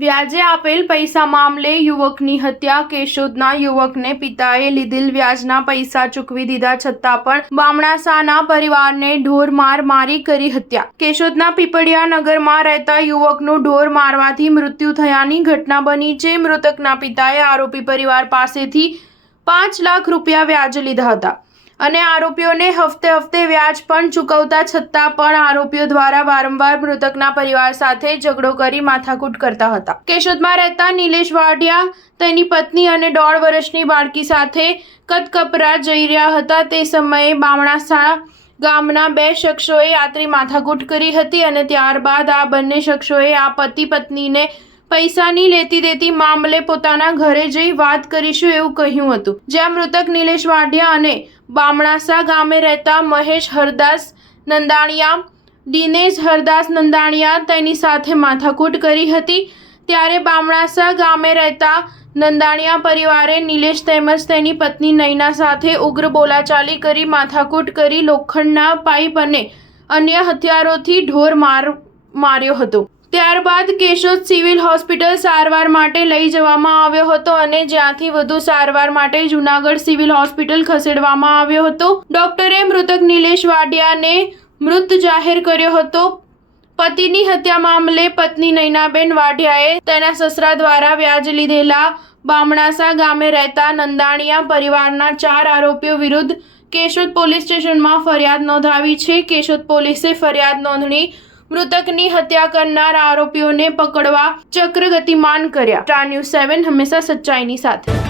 વ્યાજે આપેલ પૈસા મામલે યુવકની હત્યા। કેશોદના યુવકને પિતાએ લીધેલ વ્યાજના પૈસા ચૂકવી દીધા છતાં પણ બામણાસાના પરિવારને ઢોરમાર મારી કરી હત્યા। કેશોદના પીપળિયા નગરમાં રહેતા યુવકનું ઢોર મારવાથી મૃત્યુ થયાની ઘટના બની છે। મૃતકના પિતાએ આરોપી પરિવાર પાસેથી 5 લાખ રૂપિયા વ્યાજ લીધા હતા અને આરોપીઓને હફતે વ્યાજ પણ ચૂકવતા છતાં પણ આરોપીઓ દ્વારા વારંવાર મૃતકના પરિવાર સાથે ઝઘડો કરી માથાકૂટ કરતા હતા। કેશોદમાં રહેતા નિલેશ વાઢિયા તેની પત્ની અને 1.5 વર્ષની બાળકી સાથે કતકપરા જઈ રહ્યા હતા। તે સમયે બામણાસા ગામના 2 શખ્સોએ આતરી માથાકૂટ કરી હતી અને ત્યારબાદ આ બંને શખ્સોએ આ પતિ પત્નીને પૈસાની લેતી દેતી મામલે પોતાના ઘરે જઈ વાત કરીશું એવું કહ્યું હતું। જ્યાં મૃતક નિલેશ વાઢિયા અને બામણાસા ગામે રહેતા મહેશ હરદાસ નંદાણીયા, દિનેશ હરદાસ નંદાણીયા તેની સાથે માથાકૂટ કરી હતી। ત્યારે બામણાસા ગામે રહેતા નંદાણીયા પરિવારે નિલેશ તેમજ તેની પત્ની નયના સાથે ઉગ્ર બોલાચાલી કરી માથાકૂટ કરી લોખંડના પાઇપ અને અન્ય હથિયારોથી ઢોર માર્યો હતો। ત્યારબાદ કેશોદ સિવિલ હોસ્પિટલ સારવાર માટે લઈ જવામાં આવ્યો હતો અને જ્યાંથી વધુ સારવાર માટે જૂનાગઢ સિવિલ હોસ્પિટલ ખસેડવામાં આવ્યો હતો। ડોક્ટરે મૃતક નિલેશ વાઢિયાને મૃત જાહેર કર્યો હતો। પતિની હત્યા મામલે પત્ની નયનાબેન વાઢિયાએ તેના સસરા દ્વારા વ્યાજ લીધેલા બામણાસા ગામે રહેતા નંદાણીયા પરિવારના 4 આરોપીઓ વિરુદ્ધ કેશોદ પોલીસ સ્ટેશનમાં ફરિયાદ નોંધાવી છે। કેશોદ પોલીસે ફરિયાદ નોંધણી મૃતકની હત્યા કરનાર આરોપીઓને પકડવા ચક્ર ગતિમાન કર્યા। સ્ટાર ન્યૂઝ 7 હંમેશા સચ્ચાઈની સાથે।